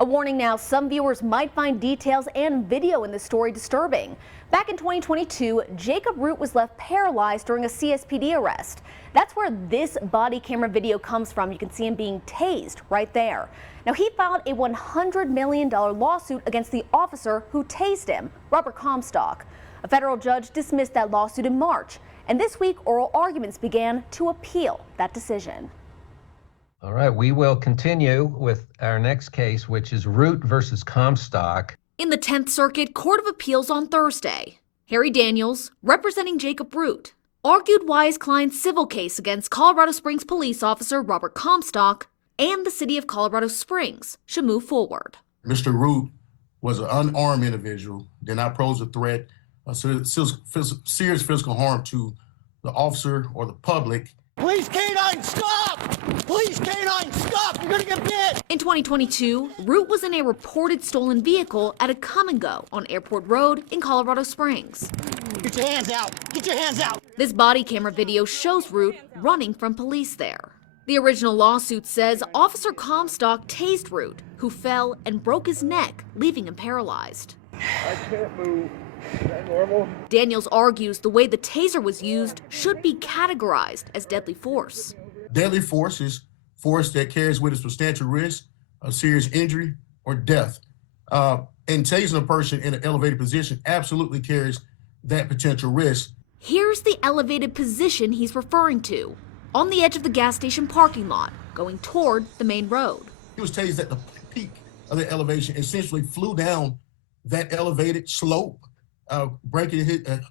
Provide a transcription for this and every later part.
A warning now, some viewers might find details and video in this story disturbing. Back in 2022, Jacob Root was left paralyzed during a CSPD arrest. That's where this body camera video comes from. You can see him being tased right there. Now, he filed a $100 million lawsuit against the officer who tased him, Robert Comstock. A federal judge dismissed that lawsuit in March, and this week oral arguments began to appeal that decision. All right, we will continue with our next case, which is Root versus Comstock. In the 10th Circuit Court of Appeals on Thursday, Harry Daniels, representing Jacob Root, argued why his client's civil case against Colorado Springs police officer Robert Comstock and the city of Colorado Springs should move forward. Mr. Root was an unarmed individual, did not pose a threat, serious physical harm to the officer or the public. Police canine, stop! Police canine, stop! You're gonna get bit! In 2022, Root was in a reported stolen vehicle at a come and go on Airport Road in Colorado Springs. Get your hands out! Get your hands out! This body camera video shows Root running from police there. The original lawsuit says Officer Comstock tased Root, who fell and broke his neck, leaving him paralyzed. I can't move. Is that normal? Daniels argues the way the taser was used should be categorized as deadly force. Deadly force is force that carries with it substantial risk of serious injury or death. And tasing a person in an elevated position absolutely carries that potential risk. Here's the elevated position he's referring to, on the edge of the gas station parking lot, going toward the main road. He was tased at the peak of the elevation, essentially flew down that elevated slope,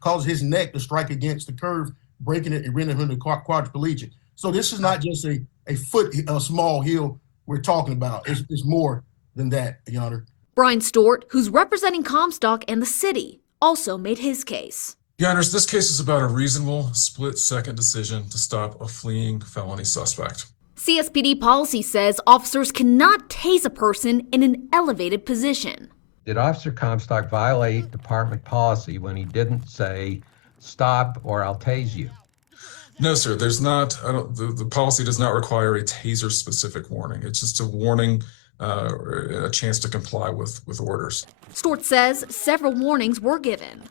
caused his neck to strike against the curve, breaking it and rendering him quadriplegic. So this is not just a small hill we're talking about. It's more than that, Your Honor. Brian Stewart, who's representing Comstock and the city, also made his case. Your Honors, this case is about a reasonable split-second decision to stop a fleeing felony suspect. CSPD policy says officers cannot tase a person in an elevated position. Did Officer Comstock violate department policy when he didn't say, stop or I'll tase you? No, sir, there's not. The policy does not require a taser-specific warning. It's just a warning, a chance to comply with orders. Stewart says several warnings were given,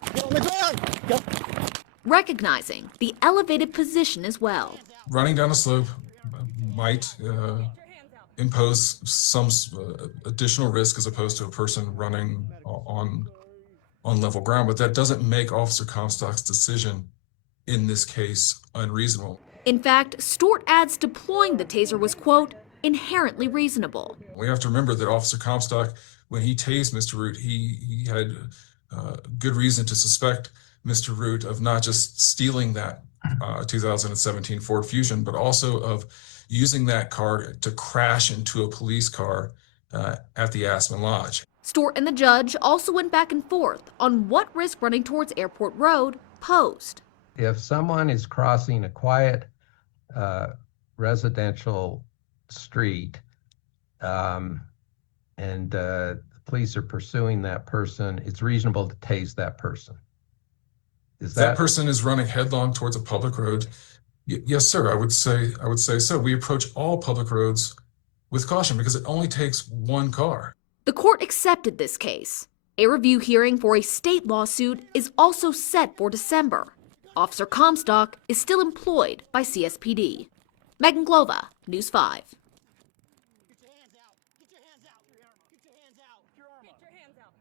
recognizing the elevated position as well. Running down a slope might impose some additional risk as opposed to a person running on level ground, but that doesn't make Officer Comstock's decision in this case unreasonable. In fact, Stewart adds deploying the taser was, quote, inherently reasonable. We have to remember that Officer Comstock, when he tased Mr. Root, he had good reason to suspect Mr. Root of not just stealing that 2017 Ford Fusion, but also of using that car to crash into a police car at the Aspen Lodge. Stewart and the judge also went back and forth on what risk running towards Airport Road posed. If someone is crossing a quiet residential street and the police are pursuing that person, it's reasonable to tase that person. That person is running headlong towards a public road. Yes, sir, I would say so. We approach all public roads with caution because it only takes one car. The court accepted this case. A review hearing for a state lawsuit is also set for December. Officer Comstock is still employed by CSPD. Megan Glova, News 5.